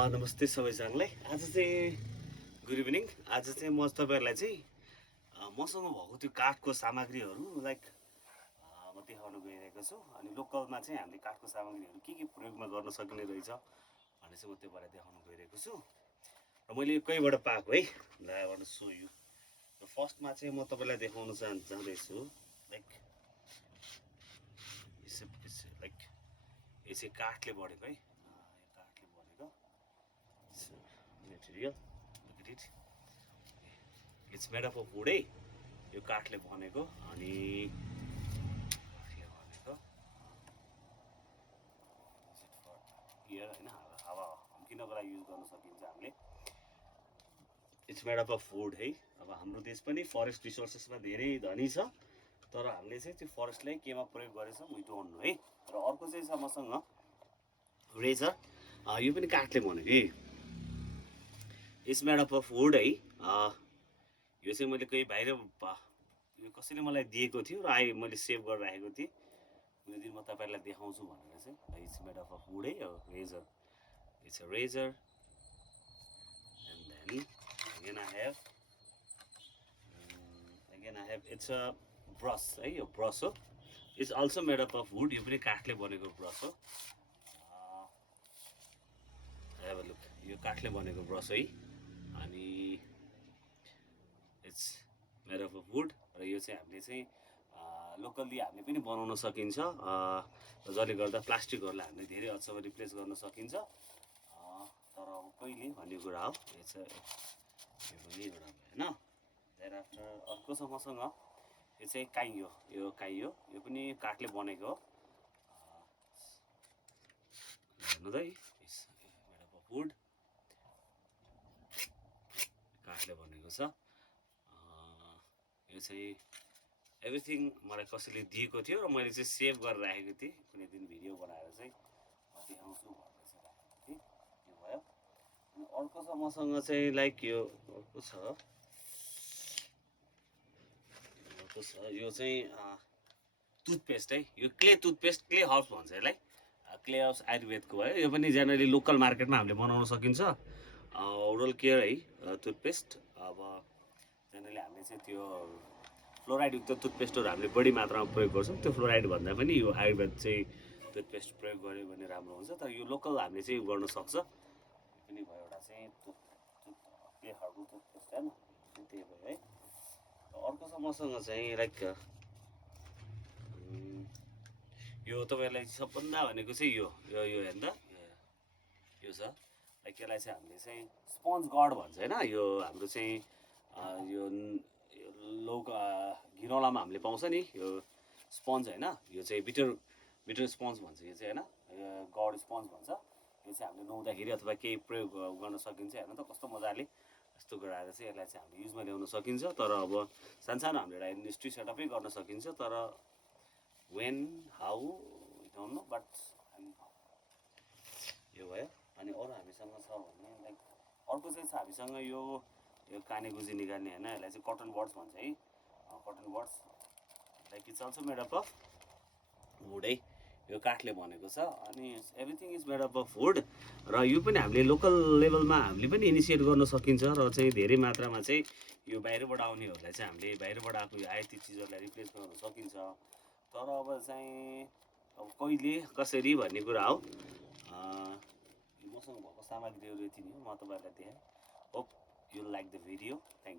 नमस्ते सबैजनालाई। आज चाहिँ गुड इभिनिङ। आज चाहिँ म तपाईँहरूलाई चाहिँ मसँग भएको त्यो काठको सामग्रीहरू लाइक म देखाउन गइरहेको छु। अनि लोकलमा चाहिँ हामीले काठको सामग्रीहरू के प्रयोगमा गर्न सकिने रहेछ भन्ने चाहिँ म तपाईँलाई देखाउन गइरहेको छु। र मैले यो कहीँबाट पाएको है, I want to show you. र फर्स्टमा चाहिँ म तपाईँलाई देखाउन चाहँदैछु लाइक लाइक यो चाहिँ काठले बनेको है, यो काठले बनेको material. Look at it, it's made up of wood है, यो काठले बनेको। अनि काठले बनेको हियर होइन, हावा हम्किनको लागि युज गर्न सकिन्छ हामीले। It's made up of wood है। अब हाम्रो देश पनि फरेस्ट रिसोर्सेसमा धेरै धनी छ, तर हामीले चाहिँ त्यो फरेस्टलाई केमा प्रयोग गरेछौँ वी डोन्ट नो है। र अर्को चाहिँ छ मसँग रेजर, यो पनि काठले बनेको है। It's made up of wood है। यो चाहिँ मैले कोही बाहिर यो कसैले मलाई दिएको थियो र मैले सेभ गरेर राखेको थिएँ। कुनै दिन म तपाईँलाई देखाउँछु भनेर चाहिँ। It's made up of wood है, razor. It's a razor. And then again I have it's a brush है, यो ब्रस हो। It's also made up of would, यो पनि काठले बनेको ब्रस हो। हेभ अ लुक, यो काठले बनेको ब्रस है। अनि it's made up of would. र यो चाहिँ हामीले चाहिँ लोकल्ली हामीले पनि बनाउन सकिन्छ, जसले गर्दा प्लास्टिकहरूलाई हामीले धेरै हदसम्म रिप्लेस गर्न सकिन्छ। तर अब कहिले भन्ने कुरा हो। यो चाहिँ यो पनि एउटा होइन। देन आफ्टर अर्को छ मसँग, यो चाहिँ काइयो। यो काइयो, यो पनि काठले बनेको हो। हेर्नु त है, मेड अप अफ वुड, काठले बनेको छ। यो चाहिँ एभ्रिथिङ मलाई कसैले दिएको थियो र मैले चाहिँ सेभ गरेर राखेको थिएँ। कुनै दिन भिडियो बनाएर चाहिँ देखाउँछु भनेर चाहिँ राखेको थिएँ। यो भयो। अनि अर्को छ मसँग चाहिँ लाइक यो अर्को छ यो चाहिँ टुथपेस्ट है। यो क्ले टुथपेस्ट, क्ले हाउस भन्छ यसलाई। क्ले हाउस आयुर्वेदको भयो। यो पनि जेनरली लोकल मार्केटमा हामीले बनाउन सकिन्छ। ओरल केयर है टुथपेस्ट। अब जेनरली हामीले चाहिँ त्यो फ्लोराइडयुक्त टुथपेस्टहरू हामीले बढी मात्रामा प्रयोग गर्छौँ। त्यो फ्लोराइड भन्दा पनि यो आयुर्वेद चाहिँ टुथपेस्ट प्रयोग गऱ्यो भने राम्रो हुन्छ। तर यो लोकल हामीले चाहिँ गर्न सक्छ। यो पनि भयो एउटा चाहिँ क्ले हर्बल टुथपेस्ट होइन, त्यही भयो है। अर्को छ मसँग चाहिँ लाइक यो तपाईँहरूलाई सबभन्दा भनेको चाहिँ यो यो यो हेर्नु त, यो छ लाइक यसलाई चाहिँ हामीले चाहिँ स्पन्ज गार्ड भन्छ होइन। यो हाम्रो चाहिँ यो लौका घिरौँलामा हामीले पाउँछ नि यो स्पन्ज होइन। यो चाहिँ बिटर स्पन्ज भन्छ यो चाहिँ होइन, गड स्पन्ज भन्छ। यो चाहिँ हामीले नुहाउँदाखेरि अथवा केही प्रयोग गर्न सकिन्छ। हेर्नु त कस्तो मजाले यस्तो गराएर चाहिँ यसलाई चाहिँ हामीले युजमा ल्याउन सकिन्छ। तर अब सानसानो हामीले एउटा इन्डस्ट्री सेटअपै गर्न सकिन्छ। तर when how don't know, but यो भयो। अनि अरू हामीसँग छ भने लाइक अर्को चाहिँ छ हामीसँग यो काने गुजी निकाल्ने होइन, यसलाई चाहिँ कटन बड्स भन्छ है। Cotton buds like it's also made up of wood है, यो काठले बनेको छ। अनि everything is made up of would. र यो पनि हामीले लोकल लेभलमा हामीले पनि इनिसिएट गर्न सकिन्छ। र चाहिँ धेरै मात्रामा चाहिँ यो बाहिरबाट आउनेहरूलाई चाहिँ हामीले बाहिरबाट आएको यो आयाती चिजहरूलाई रिप्लेस गर्न सकिन्छ। तर अब चाहिँ अब कहिले कसरी भन्ने कुरा हो। मसँग भएको सामग्रीहरू यति नै हो, म तपाईँहरूलाई देखाएँ। Hope you like the video. Thank you.